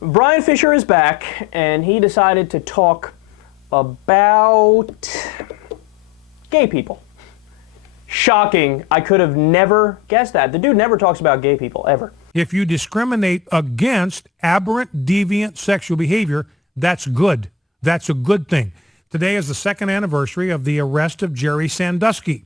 Bryan Fischer is back, and he decided to talk about gay people. Shocking. I could have never guessed that. The dude never talks about gay people, ever. If you discriminate against aberrant, deviant sexual behavior, that's good. That's a good thing. Today is the second anniversary of the arrest of Jerry Sandusky.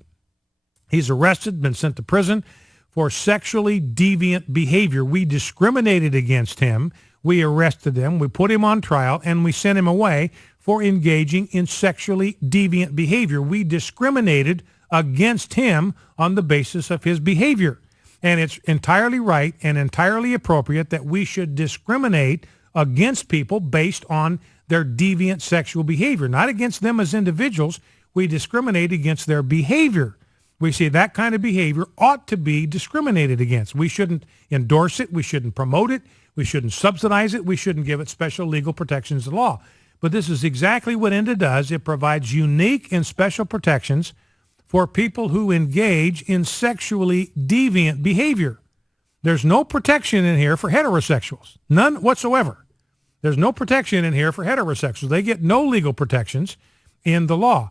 He's arrested, been sent to prison for sexually deviant behavior. We discriminated against him. We arrested him. We put him on trial, and we sent him away for engaging in sexually deviant behavior. We discriminated against him on the basis of his behavior. And it's entirely right and entirely appropriate that we should discriminate against people based on their deviant sexual behavior, not against them as individuals. We discriminate against their behavior. We say that kind of behavior ought to be discriminated against. We shouldn't endorse it. We shouldn't promote it. We shouldn't subsidize it. We shouldn't give it special legal protections in law. But this is exactly what ENDA does. It provides unique and special protections for people who engage in sexually deviant behavior. There's no protection in here for heterosexuals, none whatsoever. There's no protection in here for heterosexuals. They get no legal protections in the law.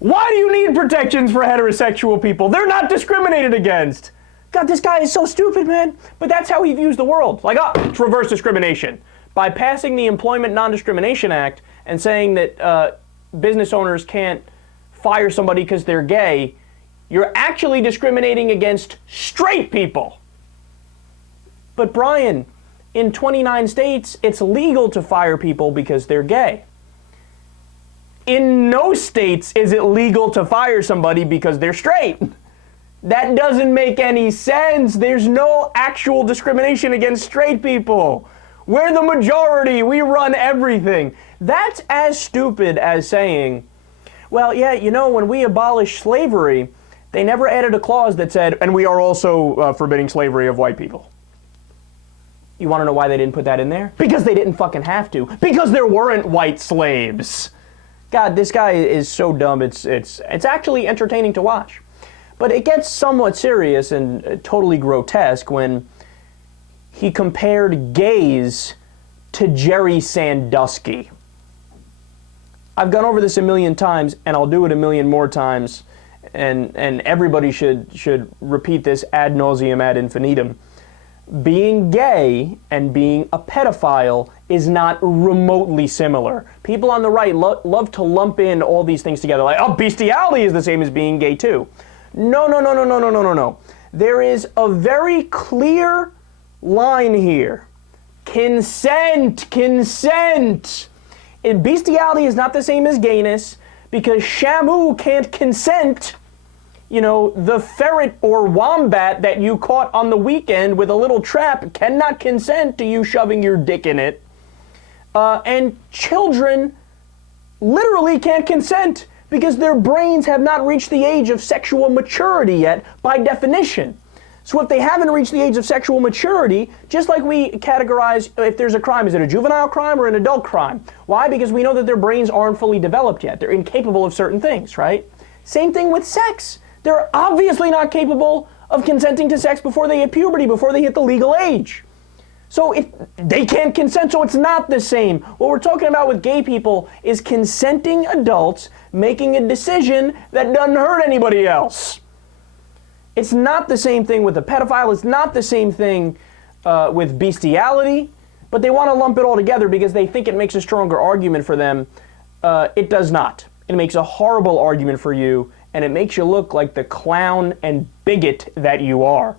Why do you need protections for heterosexual people? They're not discriminated against. God, this guy is so stupid, man. But that's how he views the world. Like, it's reverse discrimination. By passing the Employment Non-Discrimination Act and saying that business owners can't fire somebody because they're gay, you're actually discriminating against straight people. But Bryan, in 29 states, it's legal to fire people because they're gay. In no states is it legal to fire somebody because they're straight. That doesn't make any sense. There's no actual discrimination against straight people. We're the majority. We run everything. That's as stupid as saying, well, yeah, you know, when we abolished slavery, they never added a clause that said, and we are also forbidding slavery of white people. You want to know why they didn't put that in there? Because they didn't fucking have to. Because there weren't white slaves. God, this guy is so dumb, it's actually entertaining to watch. But it gets somewhat serious and totally grotesque when he compared gays to Jerry Sandusky. I've gone over this a million times, and I'll do it a million more times, and everybody should repeat this ad nauseum ad infinitum. Being gay and being a pedophile is not remotely similar. People on the right love to lump in all these things together, like, oh, bestiality is the same as being gay too. No. There is a very clear line here. Consent. And bestiality is not the same as gayness because Shamu can't consent. You know, the ferret or wombat that you caught on the weekend with a little trap cannot consent to you shoving your dick in it. And children literally can't consent because their brains have not reached the age of sexual maturity yet, by definition. So if they haven't reached the age of sexual maturity, just like we categorize if there's a crime, is it a juvenile crime or an adult crime? Why? Because we know that their brains aren't fully developed yet. They're incapable of certain things, right? Same thing with sex. They're obviously not capable of consenting to sex before they hit puberty, before they hit the legal age. So if they can't consent, so it's not the same. What we're talking about with gay people is consenting adults making a decision that doesn't hurt anybody else. It's not the same thing with a pedophile. It's not the same thing with bestiality. But they want to lump it all together because they think it makes a stronger argument for them. It does not. It makes a horrible argument for you, and it makes you look like the clown and bigot that you are.